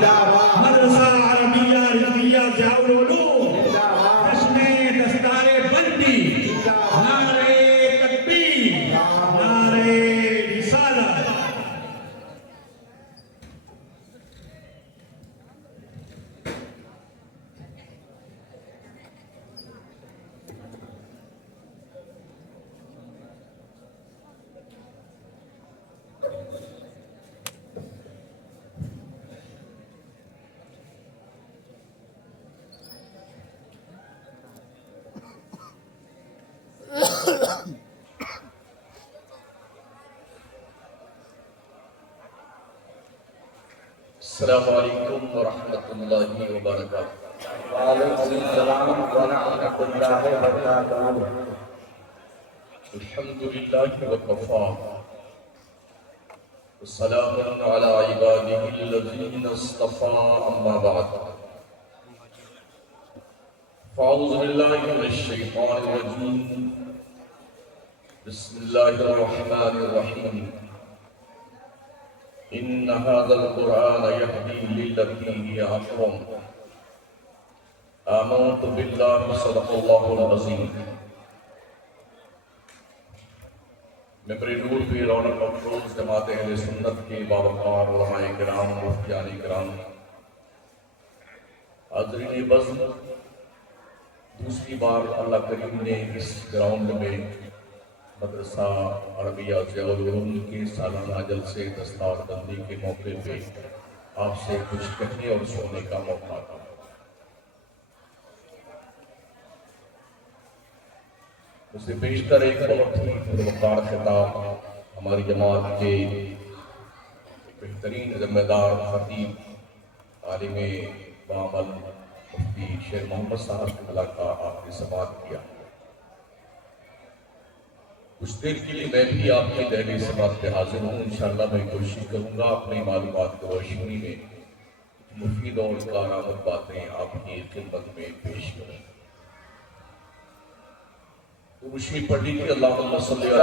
مدرسہ عربیہ رضویہ ضیاء العلوم، جشن دستار بندی، نعرہ تکبیر، نعرہ رسالت۔ السلام علیکم ورحمۃ اللہ وبرکاتہ۔ وعلیکم السلام ورحمۃ اللہ وبرکاتہ۔ الحمد للہ وکفی وسلام علی عبادہ الذین اصطفی، اما بعد فاعوذ باللہ من الشیطان الرجیم، بسم اللہ الرحمن الرحیم۔ ان هذا القرآن يهدي للتي هي اقوم۔ آمنت باللہ صدق اللہ العظیم۔ ممبر نور پہ رونق افروز جماعت اہل سنت کے باوقار علماء کرام، مفتیان کرام، حاضرین بزم، دوسری بار اللہ کریم نے اس گراؤنڈ میں مدرسہ عربیہ ضیاء العلوم کے سالانہ جلسے دستار بندی کے موقع پہ آپ سے کچھ کہنے اور سننے کا موقع تھا۔ اس سے بیشتر ایک بہت ہی پروقار خطاب ہماری جماعت کے بہترین ذمہ دار خطیب، عالم بعمل مفتی شیر محمد صاحب کا آپ نے سماعت کیا۔ کچھ دیر کے لیے میں بھی آپ کی دہلی سماعت پہ حاضر ہوں۔ انشاءاللہ میں کوشش کروں گا اپنی معلومات کی روشنی میں مفید اور کارآمد باتیں آپ کی خدمت میں پیش کروں۔ روشنی پڑھ لیجیے، اللہم صلی علی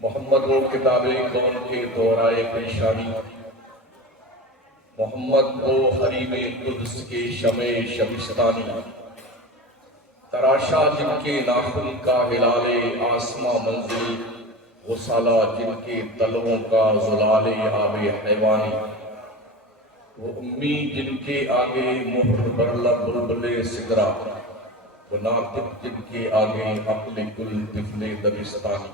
محمد وہ کتاب کون کے دورائے پیشانی، محمد وہ حریم قدس کے شمع شبستانی، تراشا جن کے ناخن کا ہلال آسماں منزل، وہ سالہ جن کے تلووں کا زلال آب حیوانی، وہ امی جن کے آگے مہر برلب بلبل سدرا، وہ ناطق جن کے آگے عقل کل طفل دبستانی۔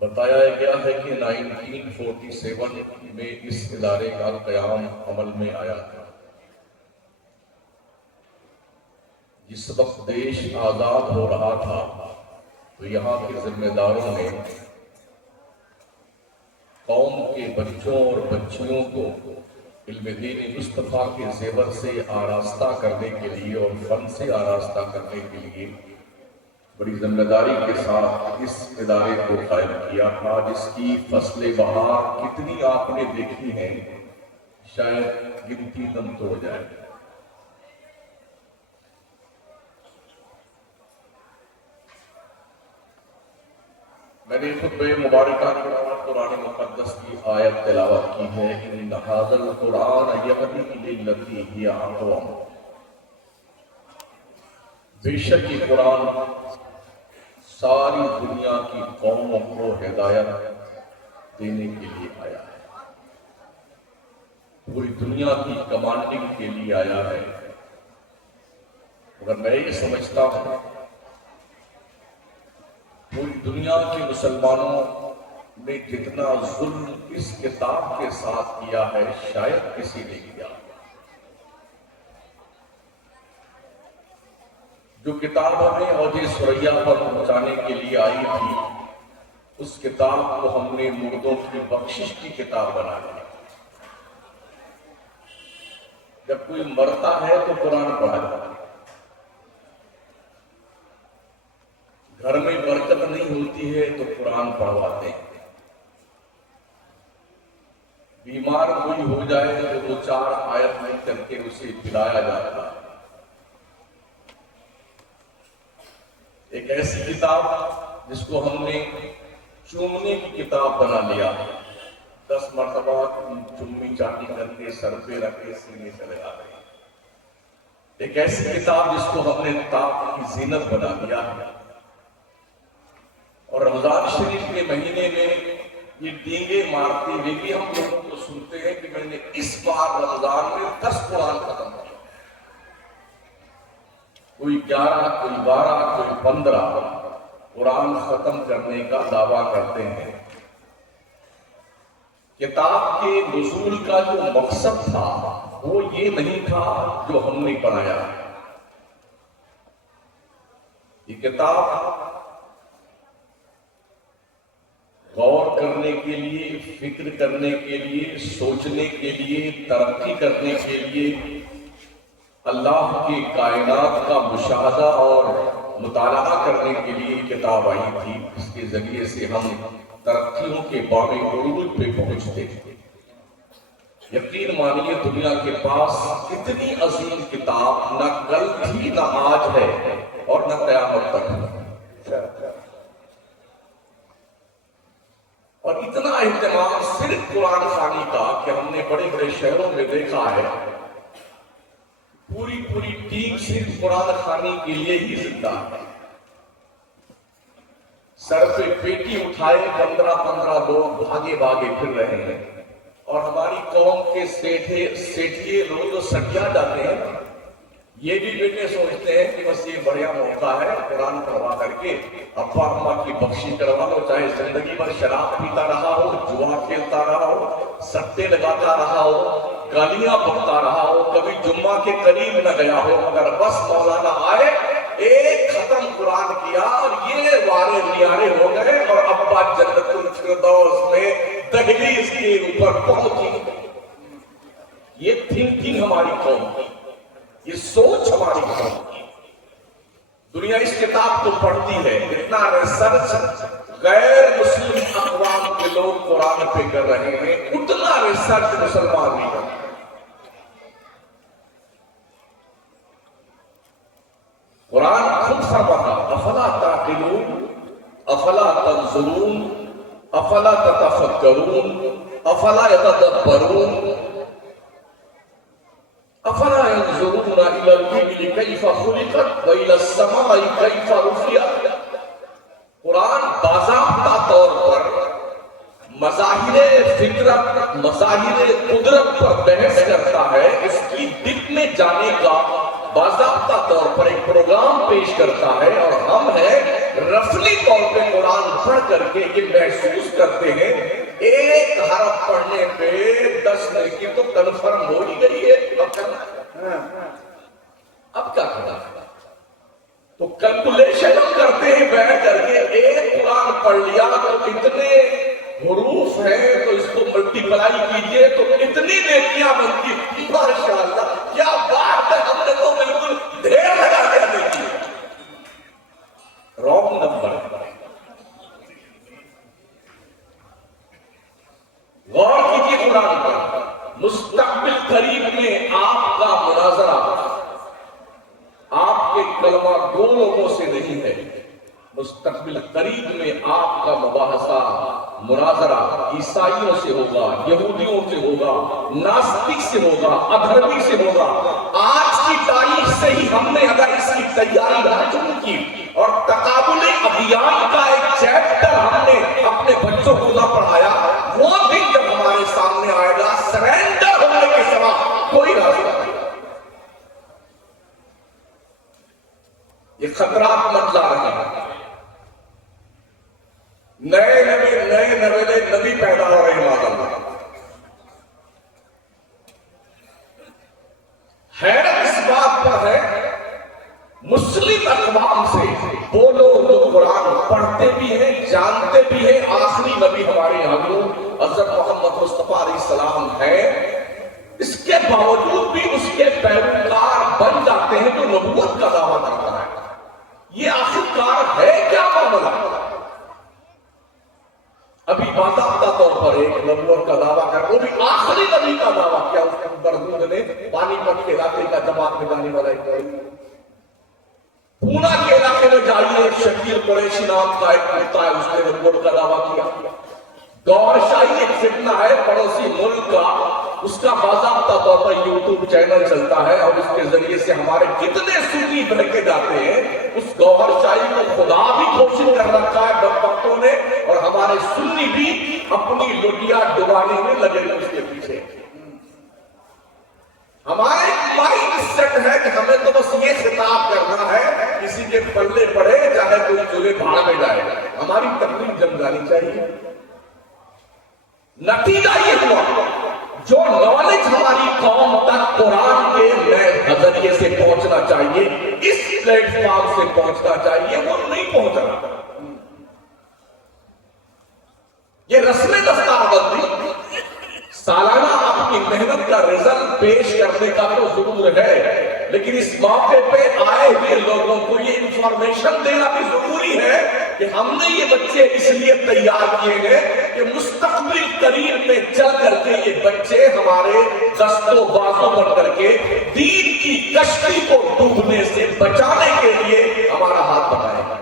بتایا گیا ہے کہ 1947 میں اس ادارے کا قیام عمل میں آیا تھا۔ جس وقت دیش آزاد ہو رہا تھا تو یہاں کے ذمہ داروں نے قوم کے بچوں اور بچیوں کو علم دین مصطفیٰ کے زیور سے آراستہ کرنے کے لیے اور فن سے آراستہ کرنے کے لیے بڑی ذمہ داری کے ساتھ اس ادارے کو قائم کیا تھا، جس کی فصل بہار کتنی آپ نے دیکھی ہے شاید گنتی دم توڑ جائے۔ میں نے خطبہ مبارکہ کے قرآن مقدس کی آیت تلاوت کی ہے، ان ھذا القرآن یہدی للتی ہی اقوم۔ بے شک یہ قرآن ساری دنیا کی قوموں کو ہدایت دینے کے لیے آیا ہے، پوری دنیا کی کمانڈنگ کے لیے آیا ہے۔ مگر میں یہ سمجھتا ہوں پوری دنیا کے مسلمانوں نے جتنا ظلم اس کتاب کے ساتھ کیا ہے شاید کسی نے کیا۔ جو کتاب ہمیں اوج ثریا پر پہنچانے کے لیے آئی تھی، اس کتاب کو ہم نے مردوں کی بخشش کی کتاب بنا دیا۔ جب کوئی مرتا ہے تو قرآن پڑھا جاتا ہے، گھر میں برکت نہیں ہوتی ہے تو قرآن پڑھواتے ہیں، بیمار کوئی ہو جائے تو 2-4 آیت میں کر کے اسے پلایا جاتا ہے۔ ایک ایسی کتاب جس کو ہم نے چومنے کی کتاب بنا لیا، 10 مرتبہ چمی چاٹی کر کے سر پہ رکھ کے سینے سے لگا رہے ہیں۔ ایک ایسی کتاب جس کو ہم نے طاق کی زینت بنا دیا ہے، اور رمضان شریف کے مہینے میں یہ ڈینگے مارتے ہوئے بھی ہم لوگوں کو سنتے ہیں کہ میں نے اس بار رمضان میں 10 قرآن ختم کیا، کوئی 11، کوئی 12، کوئی 15 قرآن ختم کرنے کا دعویٰ کرتے ہیں۔ کتاب کے نزول کا جو مقصد تھا وہ یہ نہیں تھا جو ہم نے پڑھایا۔ یہ کتاب غور کرنے کے لیے، فکر کرنے کے لیے، سوچنے کے لیے، ترقی کرنے کے لیے، اللہ کی کائنات کا مشاہدہ اور مطالعہ کرنے کے لیے کتاب آئی تھی۔ اس کے ذریعے سے ہم ترقیوں کے باب عروج پہ پہنچتے ہیں۔ یقین مانیے دنیا کے پاس اتنی عظیم کتاب نہ کل تھی، نہ آج ہے، اور نہ قیامت تک ہے۔ اور اتنا اہتمام صرف قرآن خوانی کا کہ ہم نے بڑے بڑے شہروں میں دیکھا ہے پوری ٹیم صرف قرآن خوانی کے لیے ہی زندہ ہے۔ سر پہ پیٹی اٹھائے 15 لوگ بھاگے پھر رہے ہیں، اور ہماری قوم کے سیٹھیے لوگ جو سٹیا جاتے ہیں، یہ بھی بیٹے سوچتے ہیں کہ بس یہ بڑھیا موقع ہے قرآن پڑھوا کر کے ابا اماں کی بخشی کروا لو، چاہے زندگی بھر شراب پیتا رہا ہو، جوا کھیلتا رہا ہو، سٹے لگاتا رہا ہو، گالیاں بکتا رہا ہو، کبھی جمعہ کے قریب نہ گیا ہو، مگر بس مولانا آئے، ایک ختم قرآن کیا اور یہ وارے نیارے ہو گئے، اور ابا جنت الفردوس میں دہلیز کے اوپر پہنچی۔ یہ تھنکنگ ہماری قوم کی، یہ سوچ ہماری قوم کی۔ دنیا اس کتاب کو پڑھتی ہے، اتنا ریسرچ غیر مسلم اقوام کے لوگ قرآن پہ کر رہے ہیں، اتنا ریسرچ مسلمان نہیں کرتے۔ قرآن خود فرماتا افلا تعقلون، افلا تنظرون، افلا تتفکرون، افلا یتدبرون، افلا ينظرون الى الابل كيف خلقت والى السماء كيف رفعت۔ قرآن باضابطہ طور پر مظاہر فطرت، مظاہر قدرت پر بحث کرتا ہے، اس کی دل میں جانے کا باضابطہ طور پر ایک پروگرام پیش کرتا ہے، اور ہم ہیں رفلی طور پہ قرآن پڑھ کر کے یہ محسوس کرتے ہیں ایک حرف پڑھنے پہ 10 نیکی تو کنفرم ہو ہی گئی ہے، اب کیا کرنا ہے؟ تو کیلکولیشن ہم کرتے ہیں بیٹھ کر کے، ایک قرآن پڑھ لیا تو اتنے حروف ہیں تو اس کو ملٹیپلائی کیجئے تو اتنی نیکیاں بنتی، ماشاءاللہ کیا بات ہے، ہم نے تو بالکل ڈھیر لگا دیا نیکی۔ Wrong number. غور کیجئے قرآن پر، مستقبل قریب میں آپ کا مناظرہ آپ کے کلمہ دو لوگوں سے نہیں ہے، مستقبل قریب میں آپ کا مباحثہ مناظرہ عیسائیوں سے ہوگا، یہودیوں سے ہوگا، ناستک سے ہوگا، ادھرمی سے ہوگا۔ آج کی تاریخ سے ہی ہم نے اگر اس کی تیاری نہ شروع کی اور تقابل ادیان کا ایک چیپٹر ہم نے اپنے بچوں کو نہ پڑھایا، وہ دن جب ہمارے سامنے آئے گا سرینڈر ہونے کے سوا کوئی راستہ نہیں۔ یہ خطرات مت لا رہے ہیں، نئے نبی پیدا ہو رہے ہیں، معذاللہ حیرت اس بات پر ہے مسلم اقوام سے وہ لوگ جو قرآن پڑھتے بھی ہیں، جانتے بھی ہیں، آخری نبی ہمارے حضور حضرت محمد مصطفیٰ علیہ السلام ہیں، اس کے باوجود بھی اس کے پیروکار بن جاتے ہیں جو نبوت کا دعویٰ کرتا ہے۔ یہ آخرکار ہے کیا معاملہ؟ ابھی باضابطہ طور پر ایک نبوت کا دعویٰ کر، وہ بھی آخری نبی کا دعویٰ کیا، اس کے بردود نے پانی پت کے علاقے کا جماعت میں جانے والا ایک پونا کے علاقے میں جا آئیے شکیل قریشی نام کا ایک کتا ہے، اس نے رپورٹ کا دعویٰ کیا گوھر شاہی ایک فتنہ ہے پڑوسی ملک کا، اس کا باضابطہ طور پر یوٹیوب چینل چلتا ہے اور اس کے ذریعے سے ہمارے کتنے سنی بہکے جاتے ہیں۔ اس گوھر شاہی کو خدا بھی گھوشت کر رکھا ہے بدبختوں نے، اور ہمارے سنی بھی اپنی لٹیا ڈبانے میں لگے ہوئے اس کے پیچھے۔ ہمارے مائنڈ سیٹ ہے کہ ہمیں تو بس یہ خطاب کرنا ہے، کسی کے پلے پڑے چاہے کوئی چولہے بھاڑ میں جائے، ہماری تقریر جم جانی چاہیے۔ نتیجہ یہ ہوا جو نالج ہماری قوم تک قرآن کے نئے نظریے سے پہنچنا چاہیے، اس پلیٹ فارم سے پہنچنا چاہیے، وہ نہیں پہنچ رہا۔ یہ رسم دستار بندی سالانہ اپنی محنت کا رزلٹ پیش کرنے کا تو ضرور ہے، لیکن اس موقع پہ آئے ہوئے لوگوں کو یہ انفارمیشن دینا بھی ضروری ہے کہ ہم نے یہ بچے اس لیے تیار کیے ہیں کہ مستقبل قریب میں چل کر کے یہ بچے ہمارے دست و بازو بن کر کے دین کی کشتی کو ڈوبنے سے بچانے کے لیے ہمارا ہاتھ بڑھائے گا۔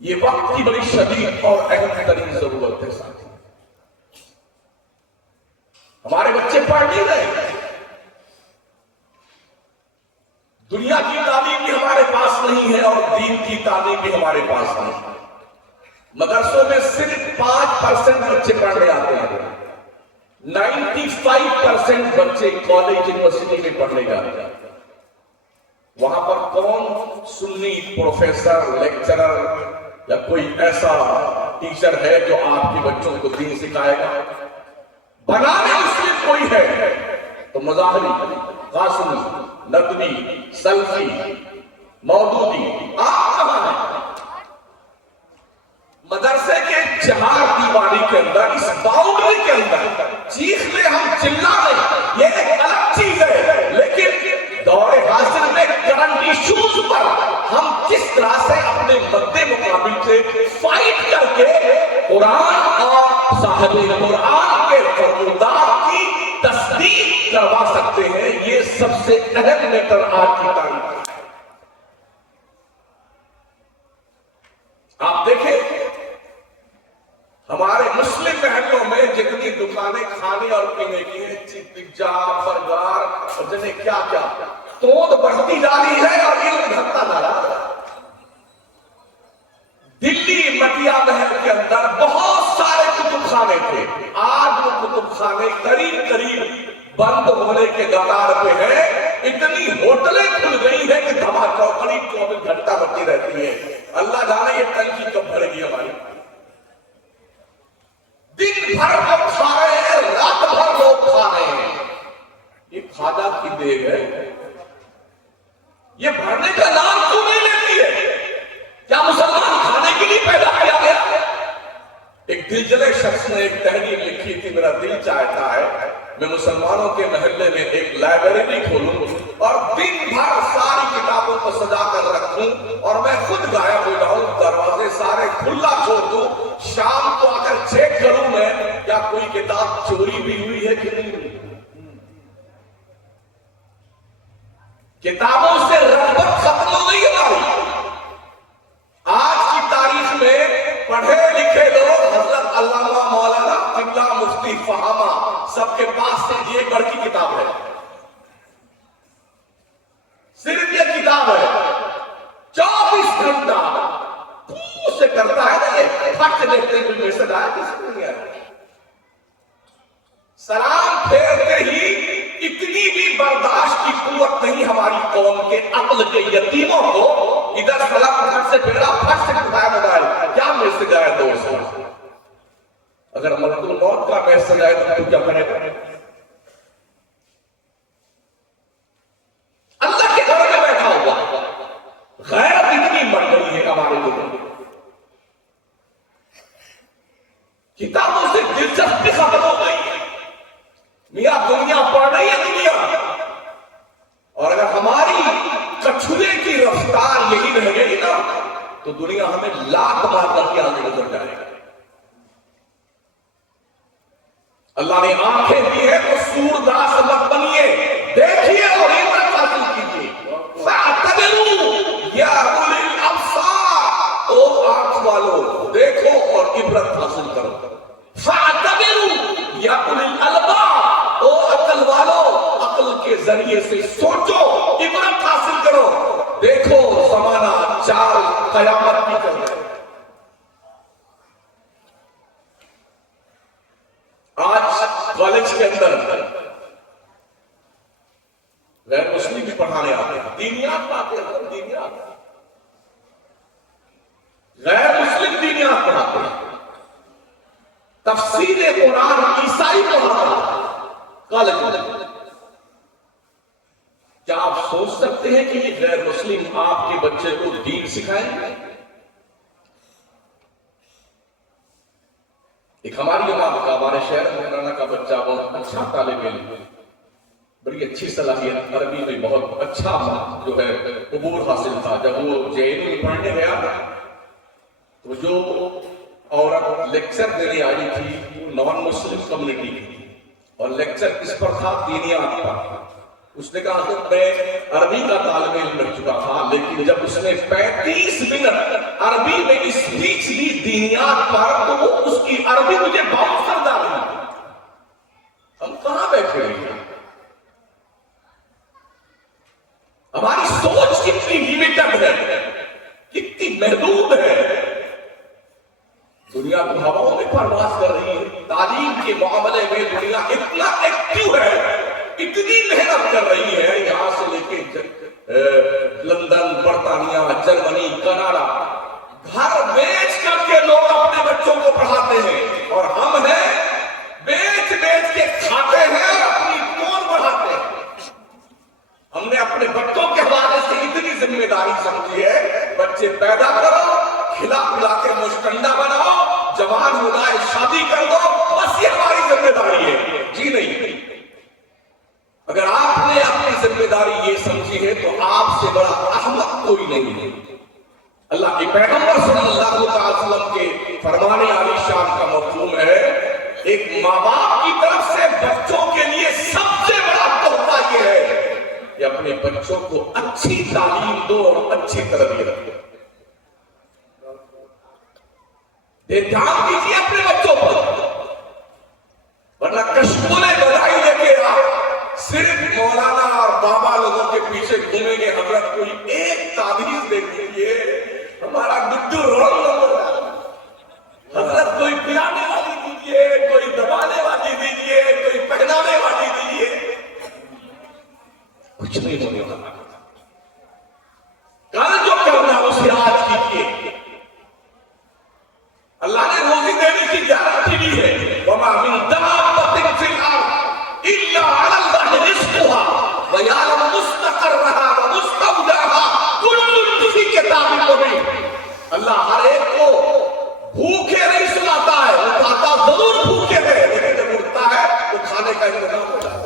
یہ وقت کی بڑی شدید اور اہم ترین ضرورت ہے ساتھی۔ ہمارے بچے پڑھ نہیں رہے، دنیا کی تعلیم بھی ہمارے پاس نہیں ہے اور دین کی تعلیم بھی ہمارے پاس نہیں ہے۔ مدرسوں میں صرف 5% بچے پڑھنے آتے ہیں، 95% بچے کالج یونیورسٹی میں پڑھنے جاتے ہیں۔ وہاں پر کون سنی پروفیسر لیکچرر یا کوئی ایسا ٹیچر ہے جو آپ کے بچوں کو دین سکھائے گا؟ بنانے مسلم کوئی ہے تو مظاہری، قاسمی، ندوی، سلفی، مودودی، آپ کہاں ہیں؟ مدرسے کے چہار دیواری کے اندر، اس باؤنڈری کے اندر چیخ لے ہم چلا لیں، یہ ایک الگ چیز ہے، لیکن دور حاضر میں کرنٹ ایشوز پر ہم کس طرح سے اپنے مد مقابل سے فائٹ کر کے قرآن اور صاحب قرآن کے فرمودات کی تصدیق کروا سکتے ہیں، یہ سب سے اہم میٹر آج کی تاریخ ہے۔ آپ دیکھیں ہمارے مسلم محلوں میں جتنی دکانیں کھانے اور پینے کی ہیں، پیزا، برگر اور جنہیں کیا کیا توڑ بڑھتی جا رہی ہے اور علم گھٹتا جا رہا ہے۔ دلی مٹیا محل کے اندر بہت سارے کتب خانے تھے، آج وہ کتب خانے قریب بند ہونے کے کگار پہ ہیں۔ اتنی ہوٹلیں کھل گئی ہیں کہ دھما چوکڑی 24 گھنٹہ بچی رہتی ہے۔ اللہ جانے یہ ٹنکی کب بھرے گی ہماری۔ دن بھر لوگ کھا رہے ہیں، رات بھر لوگ کھا رہے ہیں، یہ کھاجا کی دیگ ہے، یہ بھرنے کا نام کیوں نہیں لیتی ہے؟ کیا مسلمان کھانے کے لیے پیدا کیا گیا؟ ایک دل جلے شخص نے ایک تحریر لکھی تھی، میرا دل چاہتا ہے میں مسلمانوں کے محلے میں ایک لائبریری کھولوں اور دن بھر ساری کتابوں کو سجا کر رکھوں اور میں خود غائب ہو جاؤں، دروازے سارے کھلا چھوڑ دوں، شام کو آ کر چیک کروں میں کیا کوئی کتاب چوری بھی ہوئی ہے کہ نہیں ہوئی۔ کتابوں سے رغبت ختم ہو گئی ہماری۔ آج کی تاریخ میں پڑھے لکھے لوگ حضرت علامہ مولانا قبلہ مفتی فہامہ سب کے پاس سے یہ بڑھ کی کتاب ہے، صرف یہ کتاب ہے، 24 گھنٹہ سے کرتا ہے نا، یہ پھٹ دیکھتے ہیں کوئی میسج آیا کسی کو نہیں آیا، سلام پھیرتے ہی اتنی بھی برداشت کی قوت نہیں ہماری قوم کے عقل کے یتیموں کو، ادھر سلام گھر سے پھیرا پھٹ سے اٹھایا موبائل، کیا میسج آیا دوست؟ اگر ملک الموت کا میسج آئے تو کیا کرے گا؟ اللہ کے گھر میں بیٹھا ہوا غیرت اتنی بڑھ گئی ہے ہمارے دنوں میں، کتابوں سے دلچسپی ختم ہو گئی ہے، میاں دنیا پڑھ رہی ہے دنیا، اور اگر ہماری کچھوے کی رفتار یہی رہ گئی نا تو دنیا ہمیں لاکھ بار کر کے آگے گزر جائے گا۔ اللہ نے آنکھیں دی ذریعے سے سوچو، عبرت حاصل کرو. دیکھو زمانہ چال قیامت کی چل رہا ہے. آج کالج کے اندر غیر مسلم بھی پڑھانے آتے ہیں، دینیات پڑھاتے ہیں، دینیات غیر مسلم دینیات پڑھاتے ہیں، تفسیر قرآن عیسائی پڑھاتے ہیں کالج میں. کیا آپ سوچ سکتے ہیں کہ یہ غیر مسلم آپ کے بچے کو دین سکھائیں؟ ایک ہماری جماعت کا، ہمارے شہر مولانا کا بچہ بہت اچھا طالب علم، بڑی اچھی صلاحیت، عربی میں بہت اچھا جو ہے عبور حاصل تھا. جب وہ JNU میں پڑھنے گیا تو جو عورت لیکچر دینے آئی تھی وہ نان مسلم کمیونٹی کی تھی، اور لیکچر کس پر تھا؟ دینیات پر. اس نے کہا کہ میں عربی کا طالب علم رہ چکا تھا، لیکن جب اس نے 35 منٹ عربی میں اسپیچ دی دینیات پر تو وہ اس کی عربی مجھے بہت سردہ دی. ہم کہاں بیٹھے ہیں؟ ہماری سوچ کتنی لمیٹڈ ہے، کتنی محدود ہے. دنیا کو ہواؤں میں پرواز کر رہی ہے. تعلیم کے معاملے میں دنیا اتنا ایکٹیو ہے، اتنی محنت کر رہی ہے، یہاں سے لے کے لندن، برطانیہ، جرمنی، کینیڈا، گھر بیچ کر کے لوگ اپنے بچوں کو پڑھاتے ہیں، اور ہم ہیں بیچ بیچ کے کھاتے ہیں اور اپنی توڑ بڑھاتے ہیں. ہم نے اپنے بچوں کے حوالے سے اتنی ذمہ داری سمجھی ہے، بچے پیدا کرو، کھلا پلا کے مشکنڈا بناؤ، جوان ہو جائے شادی کر دو، بس یہ ہماری ذمہ داری ہے. جی نہیں، اگر آپ نے اپنی ذمہ داری یہ سمجھی ہے تو آپ سے بڑا احمق کوئی نہیں ہے. اللہ کے پیغمبر صلی اللہ علیہ وسلم کے فرمانے عالی شان کا مفہوم ہے، ایک ماں باپ کی طرف سے بچوں کے لیے سب سے بڑا تحفہ یہ ہے کہ اپنے بچوں کو اچھی تعلیم دو اور اچھی تربیت دو. دھیان دیجیے اپنے بچوں پر، ورنہ کشکولے بدائی لے کے آپ صرف مولانا اور بابا لوگوں کے پیچھے گھومیں گے. حضرت کوئی ایک تعویذ دے دیجیے، ہمارا گڈو رول نمبر ہے. حضرت کوئی پلانے والی دیجیے، کوئی دبانے والی دیجیے، کوئی پہنانے والی دیجیے، کچھ نہیں ہونے والا. کل جو کرنا اسے آج کیجیے. اللہ نے روزی دینے کی گارنٹی دی ہے، وَمَا مِن دَابَّةٍ فِي الْأَرْضِ إِلَّا عَلَى اللَّهِ رِزْقُهَا وَيَعْلَمُ مُسْتَقَرَّهَا وَمُسْتَوْدَعَهَا كُلٌّ فِي كِتَابٍ مُبِينٍ. اللہ ہر ایک کو بھوکے نہیں سلاتا ہے، وہ کھاتا ضرور بھوکے ہے، لیکن جب اٹھتا ہے تو کھانے کا انتظام ہو جاتا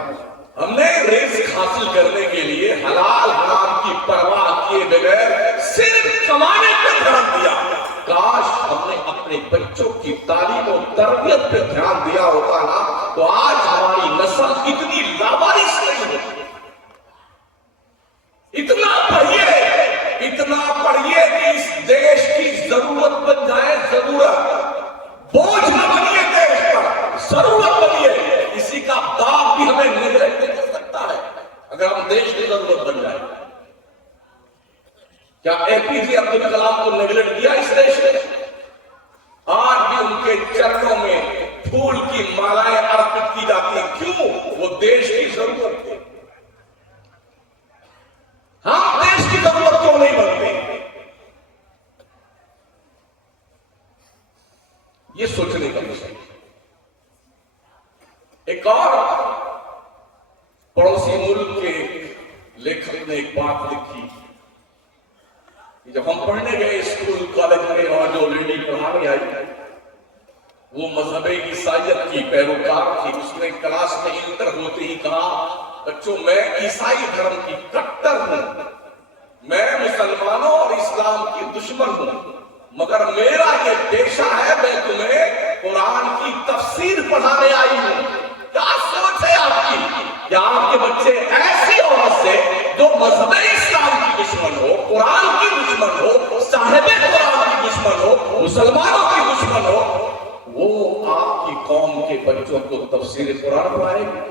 ہے. ہم نے رزق حاصل کرنے کے لیے حلال حرام کی پرواہ کیے بغیر صرف کمانے پہ دھیان دیا. کاش ہم نے اپنے بچوں کی تعلیم و تربیت پہ دھیان دیا ہوتا نا تو آج ہماری نسل اتنی لاوارث نہیں ہوتی. اتنا پڑھیے کہ اس دیش کی ضرورت بن جائے. ضرورت بوجھ نہ بنیے، دیش پر ضرورت بنیے. کسی کا باپ بھی ہمیں نیگلیکٹ نہیں کر سکتا ہے اگر ہم دیش کی ضرورت بن جائے. کیا APJ عبد الکلام کو نیگلیکٹ کیا اس دیش نے؟ آج بھی ان کے چرنوں میں پھول کی مالائیں ارپت کی جاتی ہیں. کیوں؟ وہ دیش کی ضرورت تھی. ہم دیش کی ضرورت کیوں نہیں بنتے؟ یہ سوچنے کا وشے. ایک اور پڑوسی ملک کے لیکھک نے ایک بات لکھی. جب ہم پڑھنے گئے اسکول کالج میں اور جو لیڈی پڑھانے آئی وہ مذہب عیسائیت کی پیروکار تھی. اس نے کلاس میں انٹر ہوتے ہی کہا، بچوں میں عیسائی دھرم کی کٹر ہوں، میں مسلمانوں اور اسلام کی دشمن ہوں، مگر میرا یہ پیشہ ہے، میں تمہیں قرآن کی تفسیر پڑھانے آئی ہوں. کیا سوچ ہے آپ کی کہ آپ کے بچے ایسی عورت سے جو مذہب اسلام کی دشمن ہو، قرآن کی دشمن ہو، صاحب قرآن کی دشمن ہو، مسلمانوں کی دشمن ہو، وہ آپ کی قوم کے بچوں کو تفسیر قرآن پڑھائے گی؟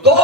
2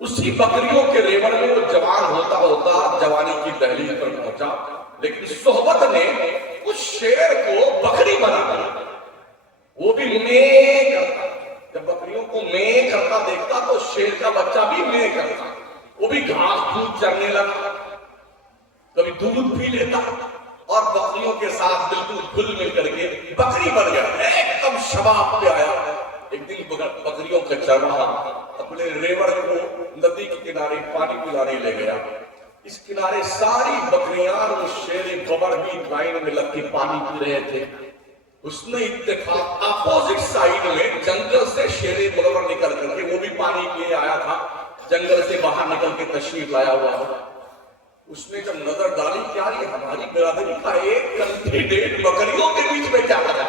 اسی بکریوں کے ریوڑ میں وہ جوان ہوتا ہوتا جوانی کی دہلیز پر پہنچا، لیکن صحبت نے اس شیر کو بکری بنا دیا۔ وہ بھی میں کرتا، جب بکریوں کو میں کرتا دیکھتا تو شیر کا بچہ بھی میں کرتا، وہ بھی گھاس پھوس چرنے لگا، کبھی دودھ پی لیتا اور بکریوں کے ساتھ بالکل گھل مل کر کے بکری بن گیا، ایک دم شباب پہ آیا۔ ایک دن بکریوں کا چرواہا اپنے ریوڑ کو ندی کے کنارے پانی پلانے لے گیا۔ اس کنارے ساری بکریاں اور شیر ببر بھی لائن میں لگ کے پانی پی رہے تھے۔ اس نے اتفاق اپوزٹ سائیڈ میں جنگل سے شیر ببر نکل کر کے، وہ بھی پانی پیے آیا تھا، جنگل سے باہر نکل کے تشریف لایا ہوا تھا۔ اس نے جب نظر ڈالی کیا یہ ہماری برادری کا ایک کنفیڈنٹ بکریوں کے بیچ میں کیا کرا،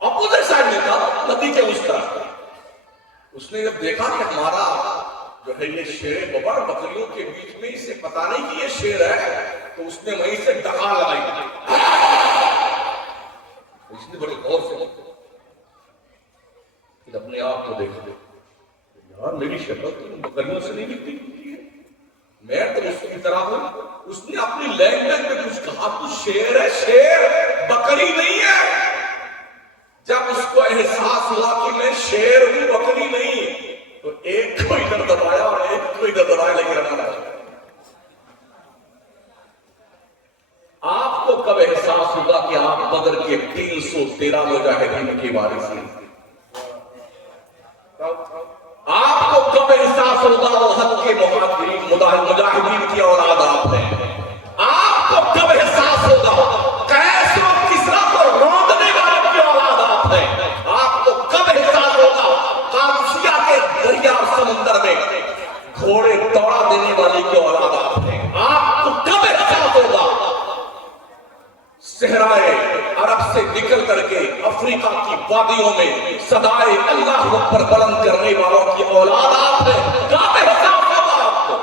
اپوزٹ سائیڈ میں تھا ندی کے اس طرف۔ اس نے جب دیکھا کہ ہمارا جو ہے یہ شیر ببر بکریوں کے بیچ میں، اسے پتا نہیں کہ یہ شیر ہے، تو اس نے وہیں سے ڈکا لگائی۔ اس نے بڑے غور سے پھر اپنے آپ کو دیکھا، یار میری شکل تو بکریوں سے نہیں دکھتی، میں تو اس کی طرح ہوں۔ اس نے اپنی لینگویج میں کچھ کہا، تو شیر ہے، شیر بکری نہیں ہے۔ جب اس کو احساس ہوا کہ میں شیر ہوں بکری نہیں، تو ایک کو ادھر دبایا اور ایک کو ادھر دبایا، لیکن رکھا۔ آپ کو کب احساس ہوگا کہ آپ بدر کے 313 مجاہدین کے وارث ہیں؟ آپ کو کب احساس ہوگا وہ حق کے مجاہدین کی اولاد آپ ہیں؟ آپ کو کب احساس ہوگا قیس و کسریٰ کو روندنے والے کی اولاد آپ ہیں؟ آپ کو کب احساس ہوگا قادسیہ کے دریا اور سمندر میں گھوڑے دوڑا دینے والی کی اولاد آپ ہیں؟ آپ کو کب احساس ہوگا صحرائے عرب سے نکل کر کے افریقہ کی وادیوں میں صدائے اللہ اکبر بلند کرنے والوں کی اولاد آپ ہیں؟ کب احساس ہوگا آپ کو؟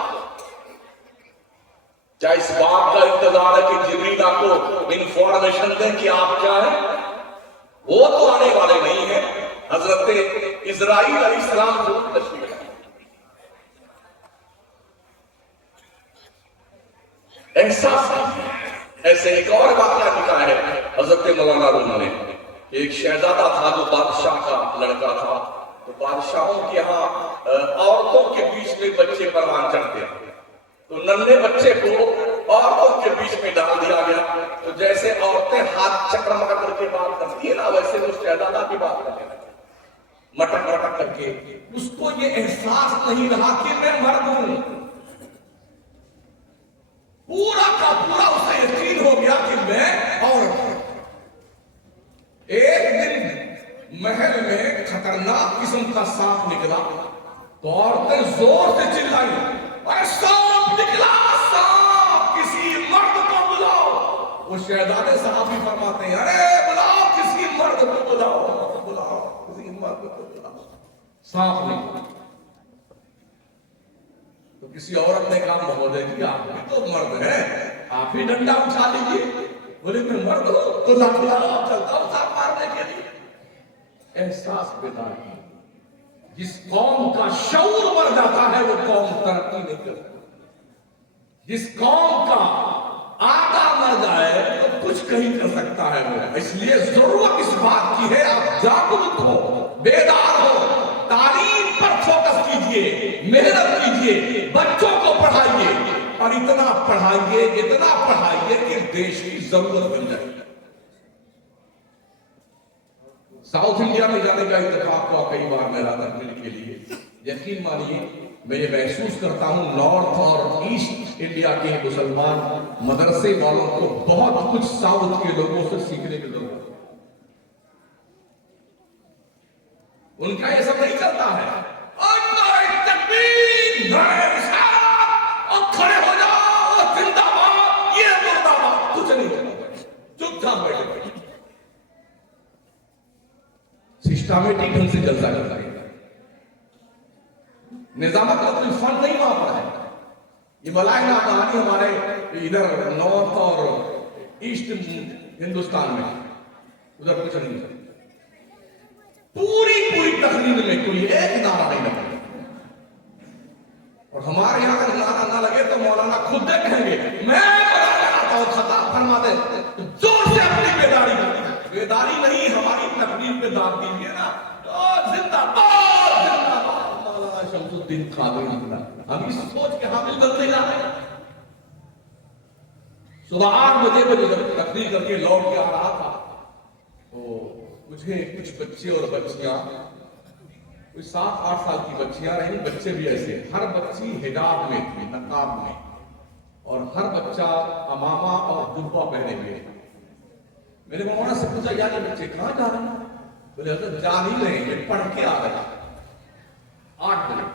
کیا اس بات کا انتظار ہے کہ جبریل آپ کو انفارمیشن دیں کہ آپ کیا ہیں؟ وہ تو آنے والے نہیں ہیں۔ حضرت اسرائیل علیہ السلام ضرور تشریف لائے۔ احساس ایسے ایک اور واقعہ لکھا ہے حضرت مولانا روم نے، ایک شہزادہ تھا جو بادشاہ کا لڑکا تھا، تو بادشاہوں کے یہاں عورتوں کے بیچ میں بچے پروان چڑھتے ہیں، تو ننھے بچے کو عورتوں کے بیچ میں ڈال دیا گیا، تو جیسے عورتیں ہاتھ چکر مکر کر کے بات کرتی ہیں نا، ویسے وہ شہزادہ کی بات کرتے ہیں مٹک مٹک کر کے۔ اس کو یہ احساس نہیں رہا کہ میں مرد ہوں، پورا کا پورا اسے یقین ہو گیا کہ میں عورت ہوں۔ ایک دن محل میں خطرناک قسم کا سانپ نکلا، تو عورتیں زور سے چلائیں، ارے سانپ نکلا، سانپ، کسی مرد کو بلاؤ۔ وہ شہزادے صاحب بھی فرماتے ہیں، ارے بلاؤ کسی مرد کو بلاؤ، بلاؤ کسی مرد کو بلاؤ۔ سانپ نکلا تو کسی عورت نے کہا، مہودے جی آپ بھی تو مرد ہیں، آپ ہی ڈنڈا اٹھا لیجیے۔ بولے میں مرد ہوں تو لاکھوں چلتا ہوں سانپ مارنے کے لیے۔ احساس بیدار کی، جس قوم کا شعور مر جاتا ہے وہ قوم ترقی نہیں کرتی۔ جس قوم کا آقا مر جائے تو کچھ نہیں کر سکتا ہے وہ۔ اس لیے ضرورت اس بات کی ہے آپ جاگرک ہو، بیدار ہو، تعلیم پر فوکس کیجئے، محنت کیجئے، بچوں کو پڑھائیے، اور اتنا پڑھائیے کہ دیش کی ضرورت بن جائے۔ ساؤتھ انڈیا میں جانے کا اتفاق ہوا کئی بار میرا تقریر کے لیے، یقین مانیے میں یہ محسوس کرتا ہوں نارتھ اور ایسٹ انڈیا کے مسلمان مدرسے والوں کو بہت کچھ ساؤتھ کے لوگوں سے سیکھنے کی ضرورت ہے۔ ان کا یہ سب نہیں چلتا ہے، اور کھڑے ہو جاؤ، زندہ باد، یہ مردہ باد، کچھ نہیں چلتا، چپ چاپ بیٹھے۔ سسٹمیٹک ڈھنگ سے جلسہ کرتا ہے، نظامت کا کوئی فن نہیں وہاں پر ہے۔ یہ ملائن کہانی ہمارے ادھر نارتھ اور ایسٹ ہندوستان میں، ادھر کچھ نہیں ہے۔ پوری تقریر میں کوئی ایک نعرہ نہیں لگا، خود کہیں گے میں بتاتا ہوں خطاب فرما دے تو زور سے اپنی بیداری کریں. بیداری نہیں ہماری تقریر پہ داد دیجیے نا. زندہ باد زندہ باد مولانا شمس الدین قادری. ہم اس سوچ کے حامل بنتے جا رہے ہیں. صبح 8 بجے جب تقریر کر کے لوٹ کے آ رہا تھا تو مجھے کچھ بچے اور بچیاں کوئی 7-8 سال کی بچیاں رہیں, بچے بھی ایسے, ہر بچی حجاب میں تھی, نقاب میں, اور ہر بچہ امامہ اور جبہ پہنے ہوئے. میں نے مولانا سے پوچھا یار یہ بچے کہاں جا رہے ہیں؟ بولے حضرت جا نہیں رہے ہیں, پڑھ کے آ رہے ہیں 8 بجے.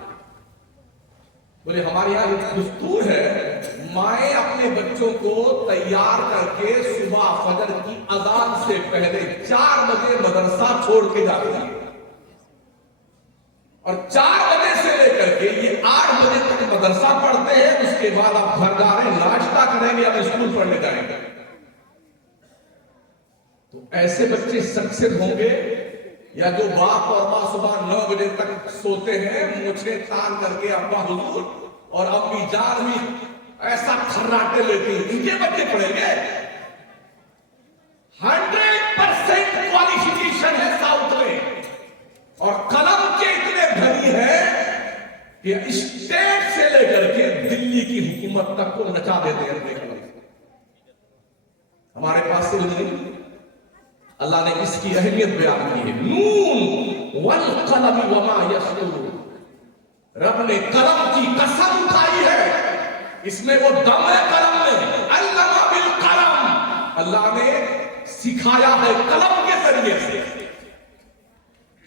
بولے ہمارے یہاں ایک دستور ہے, مائیں اپنے بچوں کو تیار کر کے صبح فجر کی اذان سے پہلے 4 بجے مدرسہ چھوڑ کے جاتی ہیں, اور 4 بجے سے لے کر کے یہ 8 بجے تک مدرسہ پڑھتے ہیں. اس کے بعد آپ گھر جا رہے ہیں, ناشتہ کریں گے, اب اسکول پڑھنے جائیں گے. تو ایسے بچے سکسیس ہوں گے یا جو باپ اور ماں صبح 9 بجے تک سوتے ہیں, مجھے تان کر کے ابا حضور اور امی جان بھی ایسا کھراٹے لیتے ہیں, ان کے بچے پڑھیں گے. 100% کوالیفیکیشن ہے ساؤتھ میں, اور قلم کے اتنے دھنی ہے کہ اسٹیٹ سے لے کر کے دلی کی حکومت تک کو نچا دیتے ہیں. ہمارے پاس سے نہیں, اللہ نے اس کی اہمیت بیان کی ہے. نون والقلم وما یسطرون, رب نے قلم کی قسم کھائی ہے, اس میں وہ دم ہے قلم میں. علم بالقلم, اللہ نے سکھایا ہے قلم کے ذریعے سے.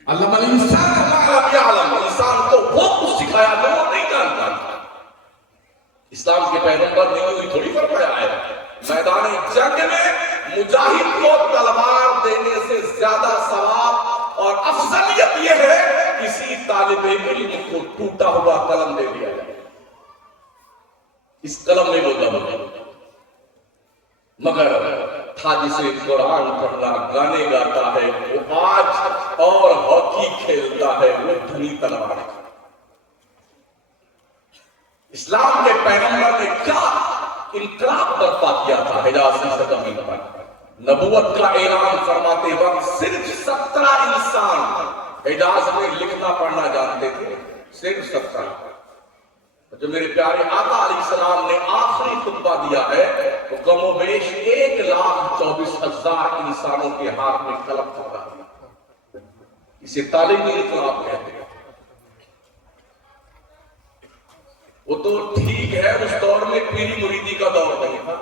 علم الانسان ما لم يعلم, انسان کو وہ کچھ سکھایا جو وہ نہیں جانتا. اسلام کے پیغمبر نے کوئی تھوڑی فرمایا ہے میدان جنگ میں مجاہد کو تلوار دینے سے زیادہ ثواب اور افضلیت یہ ہے کسی طالب علم کو ٹوٹا ہوا قلم دے دیا جائے. اس قلم میں وہ دم ہے, مگر تھا جسے قرآن پڑھنا, گانے گاتا ہے, وہ آج اور ہاکی کھیلتا ہے, وہ دھنی تلوار. اسلام کے پیغمبر نے کیا انقلاب برپا کیا تھا حجاز زمین پر. نبوت کا اعلان فرماتے وقت صرف 17 انسان حجاز میں لکھنا پڑھنا جانتے تھے, صرف 17. جو میرے پیارے آقا علیہ السلام نے آخری خطبہ دیا ہے وہ کم و بیش 1,24,000 انسانوں کے ہاتھ میں قلم پکڑا دیا. اسے تعلیمی انقلاب کہتے ہیں. وہ تو ٹھیک ہے اس دور میں پیری مریدی کا دور نہیں تھا,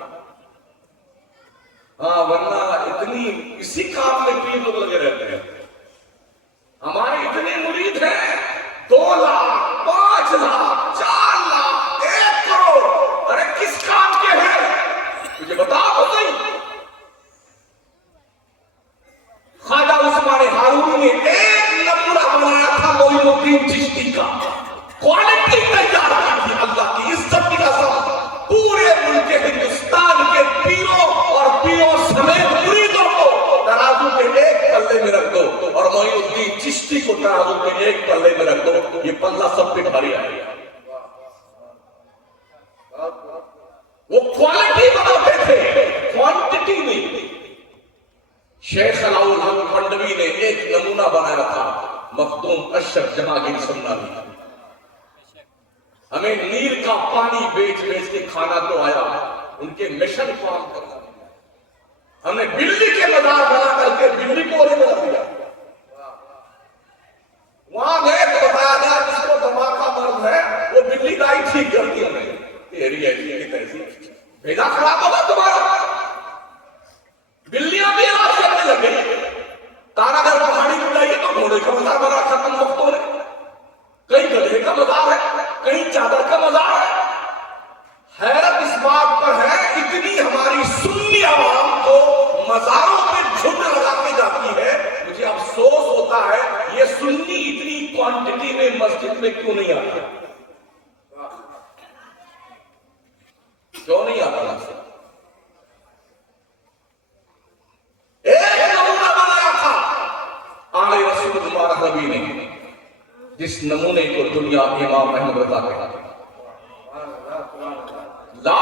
ہاں ورنہ اتنی اسی کام میں پیر لوگ لگے رہتے ہیں. ہمارے اتنے مرید ہیں 2 لاکھ 5 لاکھ 4 لاکھ 1 کروڑ. ارے کس کام کے ہیں مجھے بتاؤ تو صحیح. خواجہ عثمان ہارونی نے ایک نمونہ بنایا تھا معین الدین چشتی کا, کوالٹی تیار کی تھی. اللہ کی عزت کی قسم پورے ملک ہندوستان کے پیروں اور پیروں سمیت مریدوں کو ترازو کے ایک پلے میں رکھ دو, اور معین الدین چشتی کو ترازو کے ایک پلے میں رکھ دو, یہ پلہ سب پہ بھاری آئے گا. وہ کوالٹی بناتے تھے, کوانٹٹی نہیں. شیخ علاؤالحق کھنڈوی نے ایک نمونہ بنایا تھا, مخدوم اشرف جہانگیر سمنانی. ہمیں نیل کا پانی بیچ بیچ کے کھانا تو آیا, ان کے مشن کام کرنا. ہم نے بلی کے مزار بنا کر کے بلی کو نہیں بنا دیا. وہاں گئے تو بتایا گیا جس کو دماغ کا مرض ہے وہ بلی دائی ٹھیک کر دی. ہمیں تیری ایسی کی تیسی بھیجا خراب ہوگا تمہارا. بلیاں بھی علاج کرنے لگے. تارا گھر پہاڑی کو جائیے تو گھوڑے کا مزار بنا ختم وقتوں نے, کہیں گدھے کا مزار ہے, کہیں چادر کا مزار ہے. حیرت اس بات پر ہے اتنی ہماری سنی عوام کو مزاروں پہ جھنڈ لگا کے جاتی ہے. مجھے افسوس ہوتا ہے یہ سنی اتنی کوانٹٹی میں مسجد میں کیوں نہیں آتا, کیوں نہیں آتا. ایک نمونہ بنایا تھا آل رسول ہمارا نبی نے, جس نمونے کو دنیا امام احمد رضا کہا. لا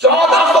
1400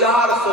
400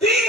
3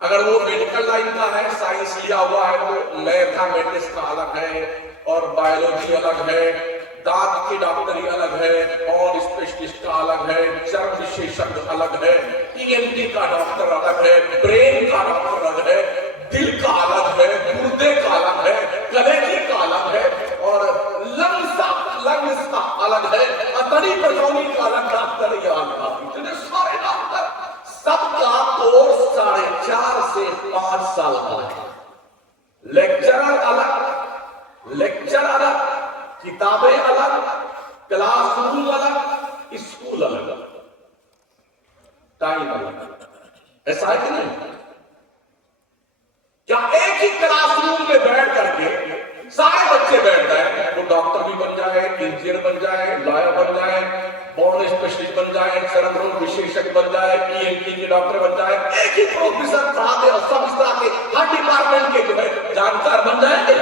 اگر وہ میڈیکل لائن کا ہے، سائنس لیا ہوا ہے، تو میتھمیٹکس کا الگ ہے اور بایولوجی الگ ہے، دانت کی ڈاکٹری الگ ہے اور اسپیشلسٹ کا الگ ہے، چرم وشیشج الگ ہے، ENT کا ڈاکٹر الگ ہے، برین کا ڈاکٹر الگ ہے، دل کا الگ ہے، گردے کا الگ ہے، کلیجے کا الگ ہے اور لنگس کا الگ ہے، اتڑی پٹونی کا الگ ڈاکٹر یا اتنے سارے ڈاکٹر، سب کا کورس 4.5 سے 5 سال کا ہے۔ لیکچر الگ، کتابیں الگ، کلاس روم الگ، اسکول الگ، ٹائم الگ، ایسا ہے کہ نہیں؟ کیا ایک ہی کلاس روم میں بیٹھ کر کے سارے بچے بیٹھ جائیں، وہ ڈاکٹر بھی بن جائے، انجینئر بن جائے، لائر بن جائے، بورن اسپیشلسٹ بن جائے، چرم روگ وشیشج بن جائے، ENT کے ڈاکٹر بن جائے، ایک ہی پروفیسر صاحب اور سب اس طرح کے ہر ڈپارٹمنٹ کے جو ہے جانکار بن جائیں گے؟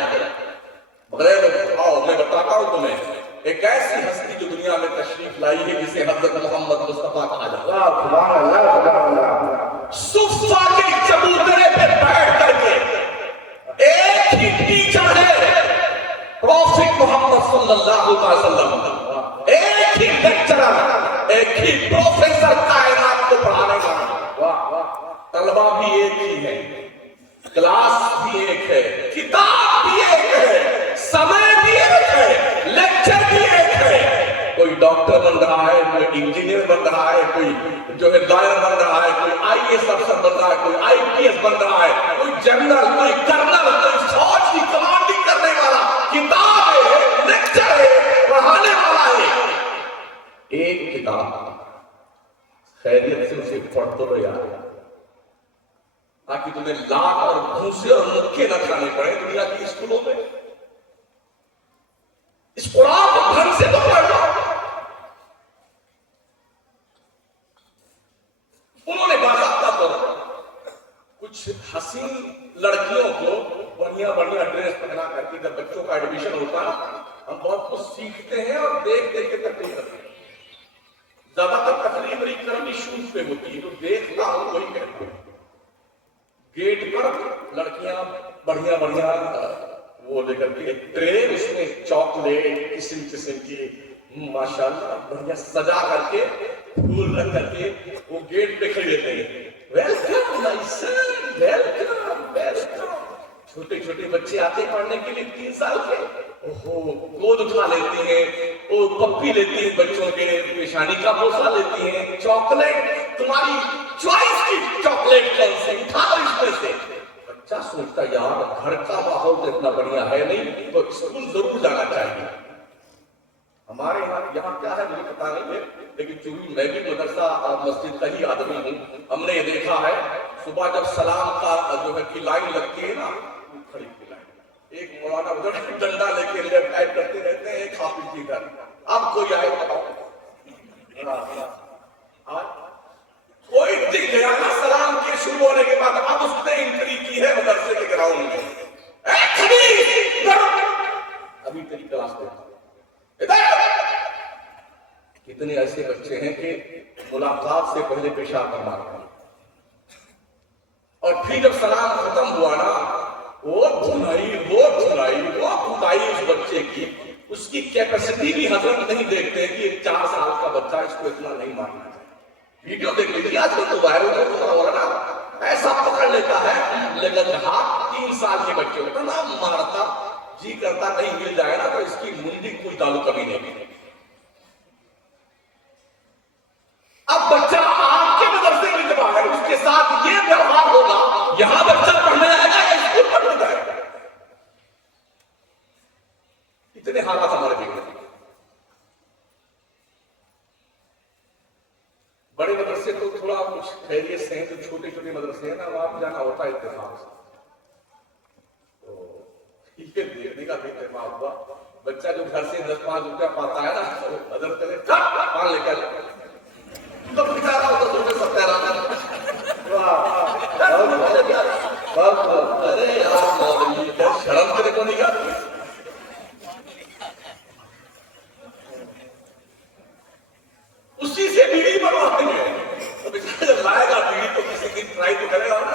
بغیر آؤ میں بتاتا ہوں تمہیں ایک ایسی ہستی جو دنیا میں تشریف لائی ہے جسے حضرت محمد مصطفیٰ کہا جاتا ہے۔ صفا کے چبوترے پہ بیٹھ کر کے ایک ہی ٹیچر ہے پروفیٹ محمد صلی اللہ علیہ وسلم، ایک ہی لیکچرر، ایک ہی پروفیسر کائنات کو پڑھانے کا، طلبہ بھی ایک ہی ہے، کلاس بھی ایک ہے، کتاب بھی ایک ہے، سمے بھی ایک ہے، لیکچر بھی ایک ہے۔ کوئی ڈاکٹر بن رہا ہے، کوئی انجینئر بن رہا ہے، کوئی جو ہے لائر بن رہا ہے، کوئی IAS افسر بن رہا ہے، کوئی IPS بن رہا ہے، کوئی جنرل، کوئی کرنل، کوئی فوج کی کمانڈنگ کرنے والا، کتاب ہے، لیکچر ہے، پڑھانے والا ہے۔ ایک کتاب خیریت سے اسے پڑھ تو یار، تاکہ تمہیں لاکھ اور گھوسے اور مکے نہ کھانے پڑے دنیا کی اسکولوں میں۔ اس قرآن کو ڈھنگ سے تو پڑھ لو۔ انہوں نے باضابطہ طور پر کچھ حسین لڑکیوں کو بڑھیا بڑھیا ڈریس پہنا کر کے جب بچوں کا ایڈمیشن ہوتا ہے ہم بہت کچھ سیکھتے ہیں اور دیکھ دیکھ کے تقریر کرتے ہیں۔ زیادہ تر تقریر میری کرنی شوز پہ ہوتی ہے، جو دیکھتا ہوں وہی کہتا ہوں۔ گیٹ پر لڑکیاں بڑھیا بڑھیا وہ لے کر کے ٹرے، اس میں چاکلیٹ قسم قسم کی ماشاءاللہ بڑھیا سجا کر کے پھول رکھ کر کے وہ گیٹ پہ کھڑے رہتے ہیں، ویلکم مائی سن، ویلکم ویلکم۔ چھوٹے چھوٹے بچے آتے ہیں پڑھنے کے لیے 3 سال کے، گود اٹھا لیتے ہیں، وہ پپی لیتی ہیں بچوں کے، پیشانی کا بوسہ لیتی ہیں، چاکلیٹ تمہاری چوائس کی چاکلیٹ کون سی اٹھا لو اس میں سے۔ بچہ سوچتا یار گھر کا ماحول تو اتنا بڑھیا ہے نہیں تو اسکول ضرور جانا چاہیے۔ ہمارے یہاں کیا ہے مجھے پتا نہیں ہے، لیکن چونکہ میں بھی مدرسہ اور مسجد کا ہی آدمی ہوں، ہم نے یہ دیکھا ہے صبح جب سلام کا جو ہے کہ لائن لگتی ہے نا، کھڑی کی لائن، ایک مولانا ادھر ڈنڈا لے کے لیفٹ رائٹ کرتے رہتے ہیں، ایک حافظ کی گھر، اب کوئی آئے بتاؤ کوئی دکھ گیا نا سلام کے شروع ہونے کے بعد، اب اس نے انٹری کی ہے مدرسے کے گراؤنڈ میں، ابھی تیری کلاس میں کتنے ایسے بچے ہیں کہ ملاقات سے پہلے پیشاب کرنا پڑا، اور پھر جب سلام ختم ہوا نا وہ کھدائی اس بچے کی، اس کی کیپیسٹی بھی حضرت نہیں دیکھتے کہ 4 سال کا بچہ اس کو اتنا نہیں مارنا ہے۔ ویڈیو دیکھ لیجیے آج کل تو وائرل ہو رہا نا، ایسا پکڑ لیتا ہے لیکن ہاتھ 3 سال کے بچے ہوتا نا مارتا، جی کرتا نہیں مل جائے نا تو اس کی منڈی کوئی تعلق کبھی نہیں۔ اب بچہ آپ کے مدرسے میں جب آئے اس کے ساتھ یہ ویوہار ہوگا، یہاں بچہ پڑھنے آئے گا یا اسکول پڑھنے جائے گا؟ اتنے حالات ہمارے دیکھنے ہیں۔ بڑے مدرسے تو تھوڑا کچھ خیریت سے ہیں، جو چھوٹے چھوٹے مدرسے ہیں نا وہاں بھی جانا ہوتا ہے اتفاق سے، تو یہ دیکھنے کا بھی اتفاق ہوا، بچہ جو گھر سے 10-5 روپیہ پاتا ہے نا مدرسے میں پان لے کر تو بچارا ہوتا تو میں سب تیرا ارے یار شرم تیرے کو نہیں آتی؟ اسی سے بیڑی بنواتے ہیں تو بیچارہ جب لائے گا بیڑی تو کسی دن ٹرائی تو کرے گا نا،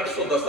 110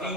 3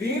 3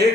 1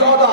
14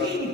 3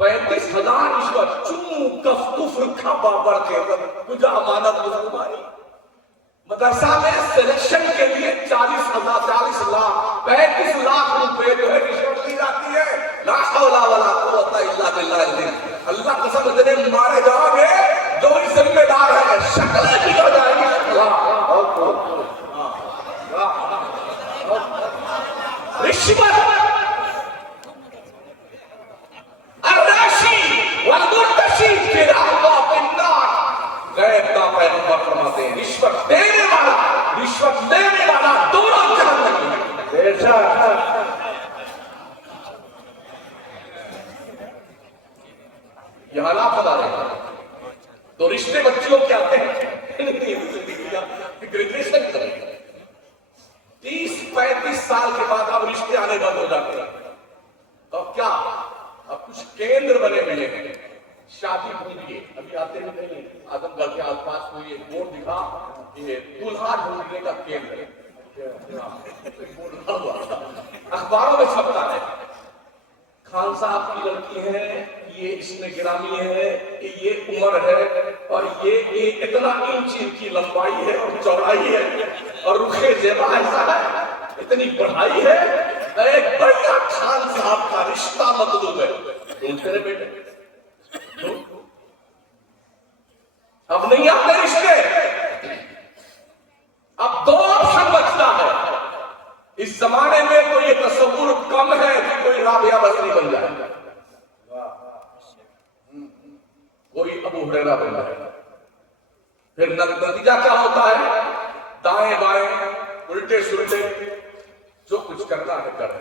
35,000 رشوت چون کف کفر کھپا پر کے کجا امانت مسلمانی مدرسہ میں سلیکشن کے لیے 40 لاکھ 35 لاکھ روپے جو ہے رشوت لی جاتی ہے. لا حول ولا قوت الا باللہ. اللہ قسم اتنے مارے جاؤ گے جو اس ذمہ دار ہے شکلیں بھی ہو جائیں گی. رشوت فرماتے ہیں رشوت دینے والا رشوت لینے والا دونوں جہنم میں. یہ حالات بتا رہے ہیں. تو رشتے بچیوں کے آتے ہیں گریجویشن کریں 30-35 سال کے بعد اب رشتے آنے بند ہو جاتے ہیں. تو کیا اب کچھ کیندر بنے ہوئے ہیں شادی ڈھونڈیے. ابھی آتے ہوئے نہیں اعظم گڑھ کے آس پاس کوئی ایک بورڈ دکھا یہ دلہا ڈھونڈنے کا کیندر اخباروں میں چھپتا ہے. خان صاحب کی لڑکی ہے یہ اس میں گرامی ہے یہ عمر ہے اور یہ اتنا انچ کی لمبائی ہے اور چوڑائی ہے اور رخ زیبا ایسا ہے اتنی بڑھائی ہے. ایک بڑا خان صاحب کا رشتہ مطلوب ہے. ڈھونڈتے رہے بیٹے اب نہیں آتے رشتے. اب 2 آپشن بچتا ہے. اس زمانے میں تو یہ تصور کم ہے کہ کوئی رابعہ بصری بن جائے کوئی ابو ہریرہ بن جائے. پھر نتیجہ کیا ہوتا ہے دائیں بائیں الٹے سلٹے جو کچھ کرنا ہے کرے.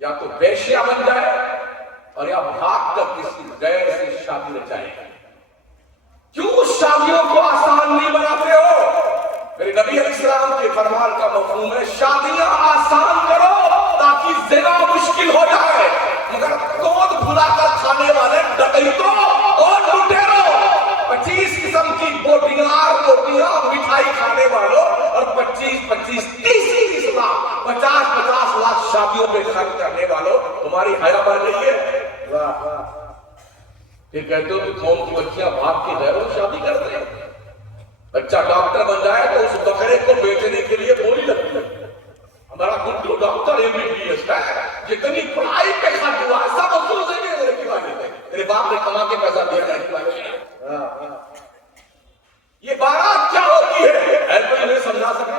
یا تو ویشیا بن جائے اور یا بھاگ کر کسی غیر سے شادی رچائے. کیوں شادیوں کو آسان نہیں بناتے ہو؟ میرے نبی علیہ السلام کے فرمان کا مفہوم ہے شادیاں آسان کرو تاکہ زنا مشکل ہو جائے. مگر دودھ بھلا کر کھانے والے ڈکیتوں اور لٹیروں 25 قسم کی بوٹیاں روٹیاں مٹھائی کھانے والوں اور 25-30 اسلام 50 لاکھ شادیوں پہ خرچ کرنے والوں تمہاری حیا بڑھ گئی ہے. پھر کہتے ہو کہ قوم کی بچیاں بھاگ کے غیروں شادی کرتے ہیں. بچہ ڈاکٹر بن جائے تو اس بکرے کو بیچنے کے لیے بولی لگتی ہے. ہمارا گڈو ڈاکٹر MBBS ہے جتنی پڑھائی پہ خرچ ہوا ہے سب وصول دیں گے میرے کھلانے. میرے باپ نے کما کے پیسہ دیا ہے. یہ بارات کیا ہوتی ہے کوئی نہیں سمجھا سکے.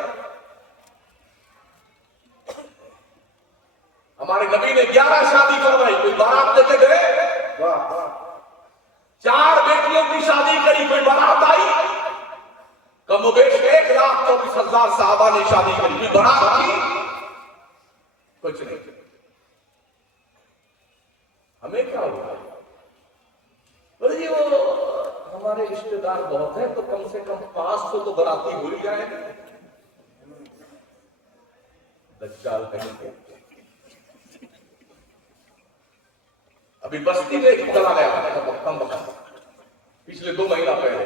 ہمارے نبی نے 11 شادی کروائی کوئی بارات لے کے گئے. 4 بیٹیوں کی شادی کری کوئی بارات آئی. کم و بیش 1,24,000 صحابہ نے شادی کری کوئی بارات آئی کچھ نہیں. ہمیں کیا ہوا بولے وہ ہمارے رشتے دار بہت ہیں تو کم سے کم 500 تو براتی ہو ہی جائیں گے. دجال کہیں گے. ابھی بستی میں ایک چلا گیا پچھلے 2 مہینہ پہلے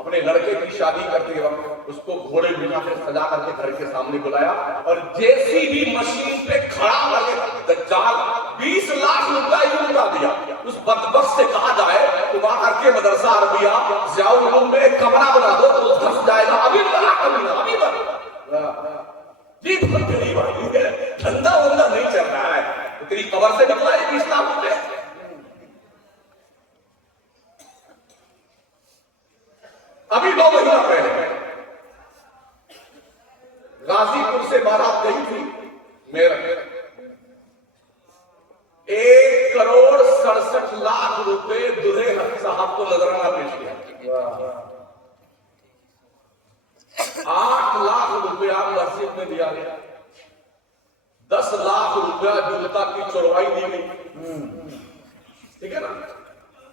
اپنے لڑکے کی شادی کرتے وقت اس کو گھوڑے بنا کر سجا کر کے گھر کے سامنے بلایا اور جیسی بھی مشین پہ کھڑا لگے دجال 20 لاکھ روپے یوں اڑا دیا. اس بدبخت سے کہا جائے تم آ کے مدرسہ عربیہ ضیاء العلوم میں ایک کمرہ بنا دو تو دھس جائے گا. ابھی ابھی جی بہت غریب آئی ہے دھندا وندہ نہیں چل رہا ہے تو تیری قبر سے نکلا ہے 20 لاکھ روپے. ابھی 2 مہینہ پہلے غازی پور سے بارات گئی تھی میرا 1,67,00,000 روپے دلہے صاحب کو نذرانہ پیش کیا. 8 لاکھ روپیہ مسجد میں دیا گیا. 10 لاکھ روپیہ جلتا کی چڑوائی دی گئی. ٹھیک ہے نا.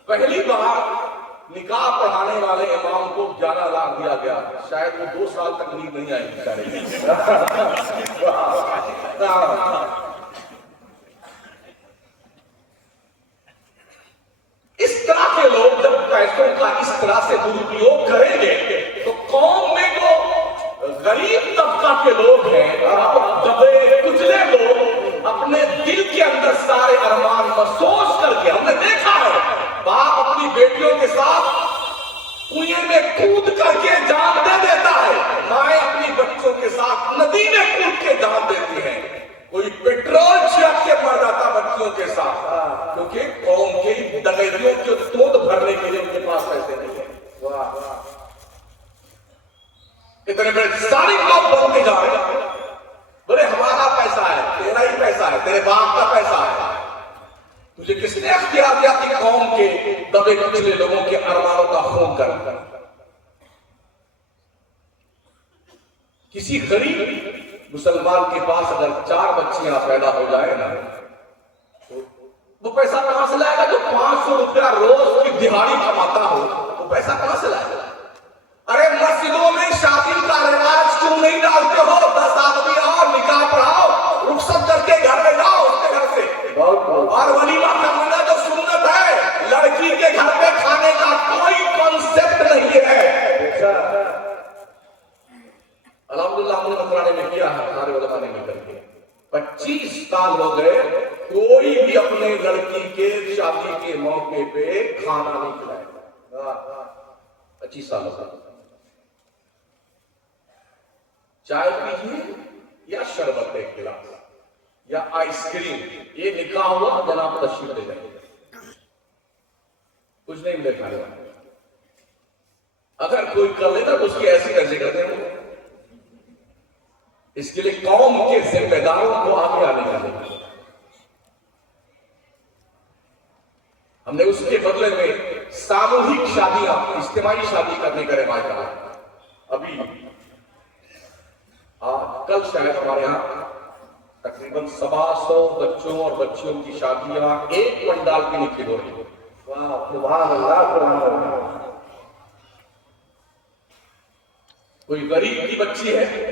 پہلی بار نکاح پڑھانے والے امام کو 11 لاکھ دیا گیا. شاید وہ 2 سال تک نیند نہیں آئی بیچارے. اس طرح کے لوگ جب پیسوں کا اس طرح سے درپیوگ کریں گے تو قوم میں جو غریب طبقہ کے لوگ ہیں، دبے کچلے لوگ اپنے دل کے اندر سارے ارمان محسوس کر کے، ہم نے دیکھا ہے باپ اپنی بیٹیوں کے ساتھ کنویں میں کود کر کے جان دے دیتا ہے، مائیں اپنی بچوں کے ساتھ ندی میں کود کے جان دیتی ہیں، کوئی پیٹرول چھڑک کے مر جاتا بچیوں کے ساتھ، کیونکہ قوم کے ڈکیتوں کے توڑ بھرنے کے لیے ان کے پاس پیسے نہیں ہیں۔ اتنے بڑے ساری لوگ بنتے جا رہے ہیں، بولے ہمارا پیسہ ہے، تیرا ہی پیسہ ہے، تیرے باپ کا پیسہ ہے، تجھے کس نے اختیار دیا کہ قوم کے دبے کچلے لوگوں کے ارمانوں کا خون کر کسی غریب مسلمان کے پاس اگر 4 بچیاں پیدا ہو جائے نا، تو وہ پیسہ کہاں سے لائے گا؟ جو 500 روپیہ روز کی دہاڑی کماتا ہو، وہ پیسہ کہاں سے لائے گا؟ ارے مسجدوں میں شادی کا رواج کیوں نہیں ڈالتے ہو؟ 10 آدمی اور نکاح پڑھاؤ، رخصت کر کے گھر میں جاؤ اس کے گھر سے، اور ولیمہ کرنا جو سنت ہے، لڑکی کے گھر پہ کھانے کا کوئی کانسیپٹ نہیں ہے۔ الحمدللہ ہم نے نکرانے میں کیا ہے، سارے علماء نے مل کر کے 25 سال ہو گئے، کوئی بھی اپنے لڑکی کے شادی کے موقع پہ کھانا نہیں کھلائے گا۔ 25 سال ہو گئے، چائے پیجیے یا شربت ایک گلاس یا آئس کریم، یہ نکاح ہوا جناب تشریف لے جائیں، کچھ نہیں ملے کھانے والے۔ اگر کوئی کر لیتا تو اس کی ایسی ایسی کرتے ہیں، اس کے لیے قوم کے ذمہ داروں کو آگے آنے کا نہیں۔ ہم نے اس کے بدلے میں ساموہک شادیاں، اجتماعی شادی کرنے کا رواج کرا۔ ابھی کل شاید ہمارے یہاں تقریباً 100 بچوں اور بچیوں کی شادیاں ایک پنڈال کی نکلی ہو رہی ہے۔ سبحان اللہ، سبحان اللہ۔ کوئی غریب کی بچی ہے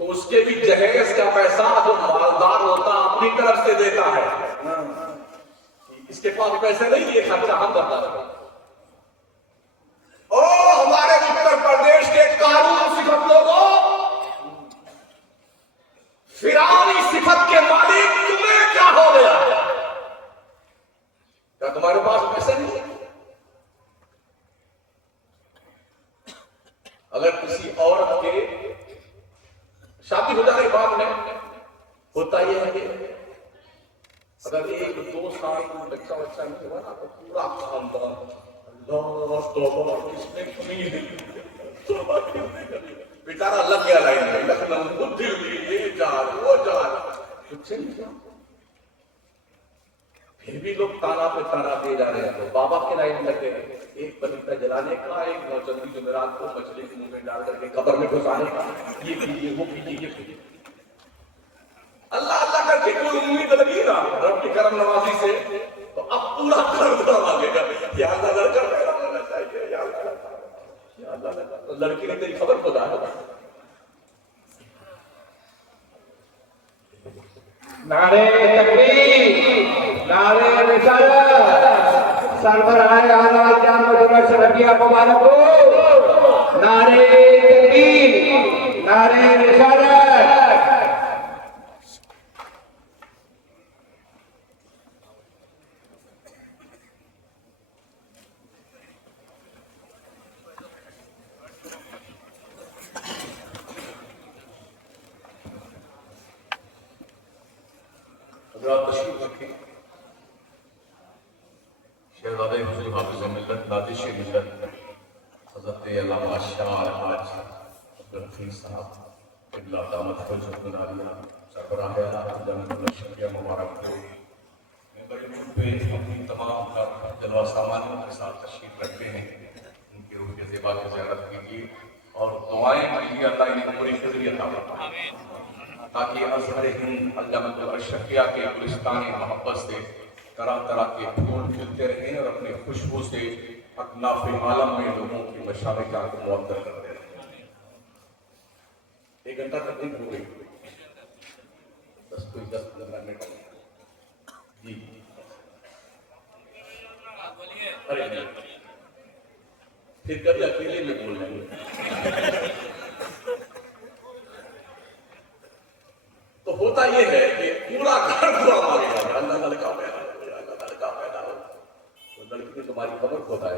تو اس کے بھی جہیز کا پیسہ جو مالدار ہوتا اپنی طرف سے دیتا ہے، اس کے پاس پیسے نہیں، یہ خرچہ ہم کرتا ہے۔ او ہمارے اتر پردیش کے قارون صفت لوگوں، فرعونی صفت کے مالک، تمہیں کیا ہو گیا؟ کیا تمہارے پاس پیسے نہیں؟ اگر کسی عورت کے شادی ہو جانے کے بعد میں ہوتا یہ ہے کہ اگر 1-2 سال کو بچہ نہیں ہوا نا، تو پورا خاندان اللہ توبہ، کس نے کمی نہیں، بیچارہ لگ گیا لائن میں، لکھنؤ دلی، یہ جا وہ جا، کچھ نہیں جا، پھر بھی لوگ تانا پہ تانا دے جا رہے ہیں۔ تو بابا کے لائن لگے، ایک بلیتا جلانے کا، ایک نوچندی جمعرات کو مچھلی کے منہ میں ڈال کر کے قبر میں گھسانے کا، یہ کیجیے وہ کیجیے یہ کیجیے۔ اللہ اللہ کر کے کوئی امید لگی نا رب کی کرم نوازی سے، تو اب پورا درد آگے گا، یا اللہ لڑکا پیدا ہونا چاہیے، یا اللہ لڑکی نے تیری خبر خدا ہے۔ نعرے تکبیر، نعرے رسالت، سربراہ اعلیٰ جان مجمع شرعیہ مبارک ہو، نعرے تکبیر، نعرے رسالت۔ تشریف رکھیں، شہزادہ حضور حافظ ملت نادش ملت حضرت علامہ شاہ حاج عبدالحفیظ صاحب قبلہ دامت فرجت العالیہ سربراہ اعلیٰ جناب شرعیہ مبارک کو بڑے ملک پہ اپنی تمام جلوہ سامانیوں کے ساتھ تشریف رکھتے ہیں، ان کی روح زیبا کی زیارت کیجیے اور دعائیں کیجیے، اللہ انہیں پوری فکری عطا فرمائے تاکہ ازہر ہند علامہ اشرفیہ کے گلستان محبت سے طرح طرح کے پھول کھلتے رہیں اور اپنے خوشبو سے اکناف عالم میں لوگوں کی مشابہت کو معطر کرتے رہیں۔ 1 گھنٹہ تقریب ہو گئی، بس کوئی 10-15 منٹ جی ارے نہیں پھر کبھی اکیلے میں بول رہے ہیں۔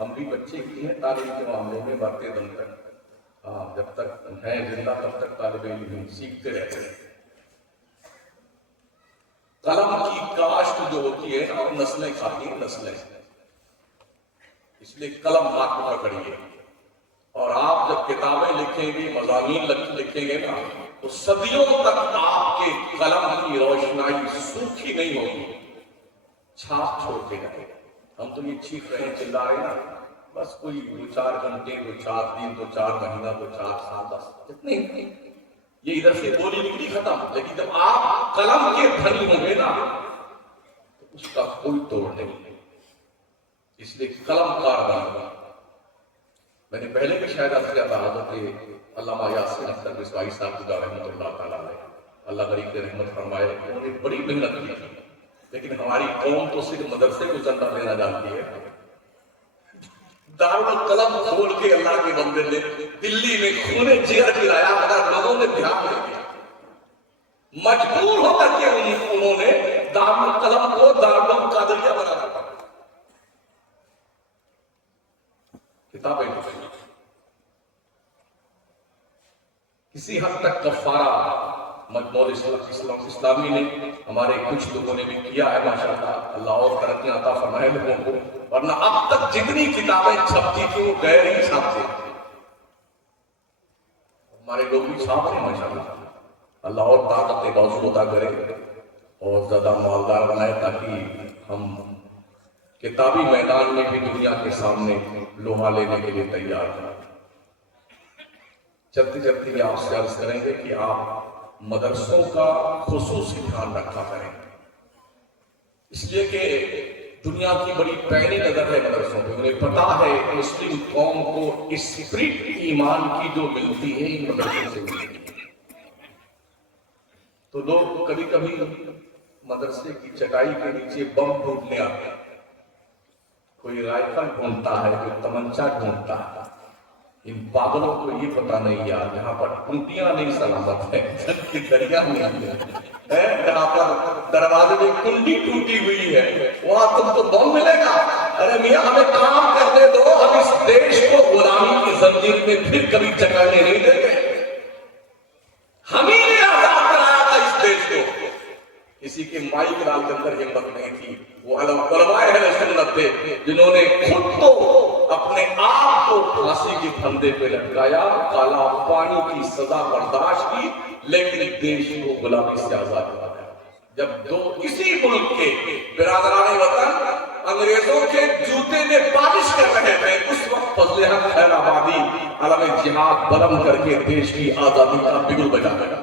ہم بھی بچے ہی ہیں تعلیم کے معاملے میں مرتے دم تک، ہاں جب تک ہیں زندہ تب تک طالب علم سیکھتے رہتے ہیں۔ قلم کی کاشت جو ہوتی ہے نا نسلیں کھاتی ہیں نسلیں، اس لیے قلم ہاتھ میں پکڑیے، اور آپ جب کتابیں لکھیں گے مضامین لکھیں گے نا تو صدیوں تک آپ کے قلم کی روشنائی سوکھی نہیں ہوگی، چھاپ چھوڑتے رہے۔ ہم تو یہ چیخ رہے ہیں چلا رہے نا، بس کوئی 2-4 گھنٹے 2-4 دن 2-4 مہینہ 2-4 سال بس اتنے ہی، یہ ادھر سے بولی نکلی ختم۔ لیکن جب آپ قلم کے دھنی ہوں گے نا تو اس کا کوئی توڑ نہیں، اس لیے قلم کار بننا۔ میں نے پہلے بھی شاید آپ سے حضرت علامہ یاسین اختر بسوائی صاحب خدا رحمۃ اللہ تعالیٰ علیہ، اللہ غریب رحمت فرمائے، انہوں نے بڑی محنت کی تھی، لیکن ہماری قوم تو صرف مدرسے کو چندہ دینا جانتی ہے۔ دارالقلم کھول کے اللہ کے بندے نے دلی میں خون جگر گرایا، مگر لوگوں نے دھیان نہیں دیا، مجبور ہو کر کے انہوں نے دارالقلم کو دارالقادریہ بنا دیا۔ کتابیں کسی حد تک کفارہ مجموع اسلامی نے ہمارے کچھ لوگوں نے بھی کیا ہے، ماشاءاللہ اللہ اور ترقیاں عطا فرمائے لوگوں کو، ورنہ اب تک جتنی کتابیں چھپتی تھی وہ غیر ہی چھاپتے تھے، ہمارے لوگ بھی چھاپ رہے ہیں ماشاءاللہ، اللہ اور طاقت بازو عطا کرے اور زیادہ مالدار بنائے تاکہ ہم کتابی میدان میں بھی دنیا کے سامنے لوہا لینے کے لیے تیار ہیں۔ چلتے چلتے آپ سے عرض کریں گے کہ آپ مدرسوں کا خصوصی دھیان رکھا کریں، اس لیے کہ دنیا کی بڑی پہلی نظر ہے مدرسوں پہ، انہیں پتا ہے مسلم قوم کو اسپرٹ ایمان کی جو ملتی ہے ان مدرسوں سے ملتی ہے۔ تو لوگ کبھی کبھی مدرسے کی چٹائی کے نیچے بم ڈھونڈنے آتے ہیں، کوئی رائفل ڈھونڈتا ہے، کوئی تمنچا ڈھونڈتا ہے، ان پاگلوں کو یہ پتا نہیں یار جہاں پر کنڈیاں نہیں سلامت ہیں، جنگ کی دریا نہیں ہے، جہاں پر دروازے میں کنڈی ٹوٹی ہوئی ہے وہاں تم کو بم ملے گا۔ ارے میاں ہمیں کام کرنے دو، ہم اس دیش کو غلامی کی زنجیر میں پھر کبھی جکڑنے نہیں دیں گے، ہم ہی نے آزاد کرایا تھا اس دیش کو۔ کسی کے مائی کے لال کے اندر ہمت نہیں تھی، وہ علماء اہل سنت تھے جنہوں نے خود تو اپنے آپ کو پھانسی کے پھندے پہ لٹکایا، کالا پانی کی سزا برداشت کی، لیکن دیش کو غلامی سے آزاد کرایا۔ جب دو اسی ملک کے برادران وطن انگریزوں کے جوتے میں پالش کر رہے تھے، اس وقت فضل حق خیر آبادی علم جہاد بلند کر کے دیش کی آزادی کا بگل بجا گیا۔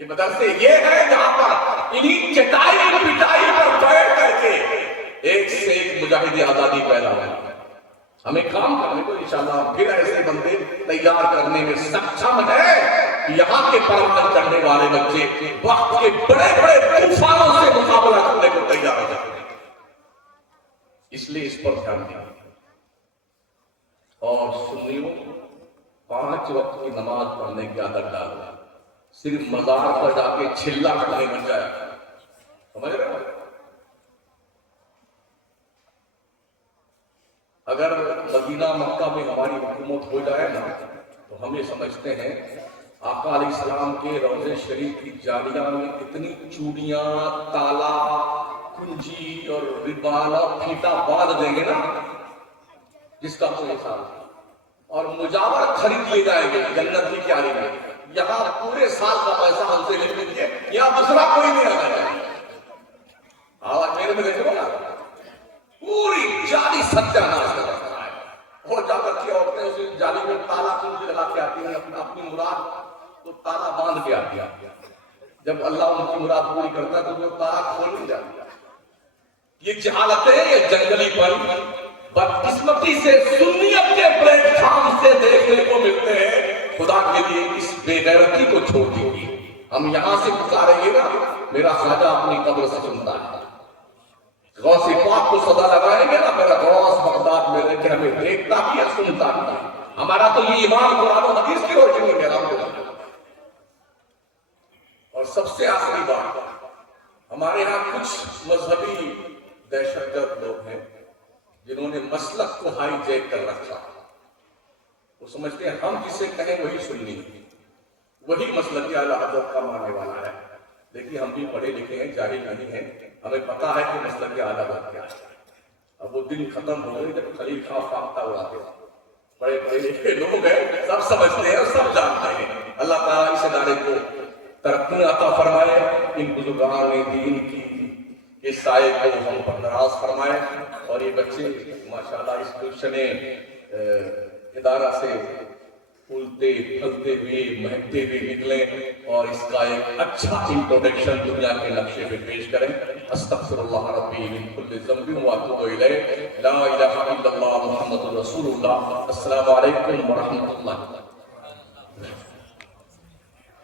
یہ مدرسے یہ ہے جہاں پر انہی چٹائی پٹائی پر بیٹھ کر کے ایک سے ایک مجاہد آزادی پیدا ہوئی۔ ہمیں کام کرنے کو انشاءاللہ پھر ایسے بندے تیار کرنے میں سکچم ہے کہ یہاں کے پرمن کرنے والے بچے وقت کے بڑے بڑے طوفانوں سے مقابلہ کرنے کو تیار ہو جاتے ہیں، اس لیے اس پر دھیان دیں۔ اور سنیوں 5 وقت کی نماز پڑھنے کی عادت ڈالنا، صرف مزار پر جا کے چھلا کرنے بن جائے، سمجھ رہے ہو؟ اگر مدینہ مکہ میں ہماری حکومت ہو جائے نا تو ہم یہ سمجھتے ہیں آقا علیہ السلام کے روضہ شریف کی جالیہ میں اتنی چوڑیاں، تالا، کنجی اور ربان اور پھیٹا باندھ دیں گے نا جس کا کوئی حساب نہیں، اور مجاور خرید لے جائیں گے جنت کی کیاری میں، یہاں پورے سال کا پیسہ ہم سے لے لیجیے، یہاں دوسرا کوئی نہیں آنا چاہیے۔ آواز میرے میں دیکھو نا، پوری جالی ستیہ ناش کر رہا ہے، اور جا کر کے عورتیں اسے جالی میں تالا کنجی لگا کے آتی ہیں، اپنی مراد تو تالا باندھ کے آتی ہے، جب اللہ ان کی مراد پوری کرتا ہے تو وہ تالا کھول نہیں جاتی۔ یہ جہالتیں، یہ جنگلی پن بدقسمتی سے سنیت کے پلیٹ فارم سے دیکھنے کو ملتے ہیں۔ خدا کے لیے اس بے غیرتی کو چھوڑ دیجیے، ہم یہاں سے پکاریں گے نا میرا خواجہ اپنی قبر سے سنتا ہے، غوث پاک کو صدا لگائیں گے نا میرا غوث بغداد میں رہ کے ہمیں دیکھتا بھی سنتا بھی، ہمارا تو یہ ایمان قرآن و حدیث کی روشنی میں الحمدللہ۔ اور سب سے آخری بات، ہمارے ہاں کچھ مذہبی دہشت گرد لوگ ہیں جنہوں نے مسلک کو ہائی جیک کر رکھا. وہ سمجھتے ہیں ہم جسے کہیں وہی سننی ہے، وہی مسلک اعلی حضرت کا ماننے والا ہے. لیکن ہم بھی پڑھے لکھے ہیں، جاہل نہیں ہیں، ہمیں پتا ہے کہ مسلک اعلی حضرت کیا ہے. اب وہ دن ختم ہو گئے جب خلیل خواہ فاختہ اڑاتے ہیں. بڑے پڑھے لکھے لوگ ہیں، سب سمجھتے ہیں اور سب جانتے ہیں. اللہ تعالیٰ اس ادارے کو ترقی عطا فرمائے. ان بزرگان دین کی اس سائے کو ہم پر نراز فرمائے. اور یہ بچے ماشاءاللہ اس گلشن ادارہ سے پھولتے پھلتے ہوئے مہکتے ہوئے نکلیں اور اس کا ایک اچھا انٹروڈکشن دنیا کے نقشے پہ پیش کریں. استغفر اللہ ربی من کل ذنب واتوب الیہ. لا الہ الا اللہ محمد رسول اللہ. السلام علیکم ورحمۃ اللہ.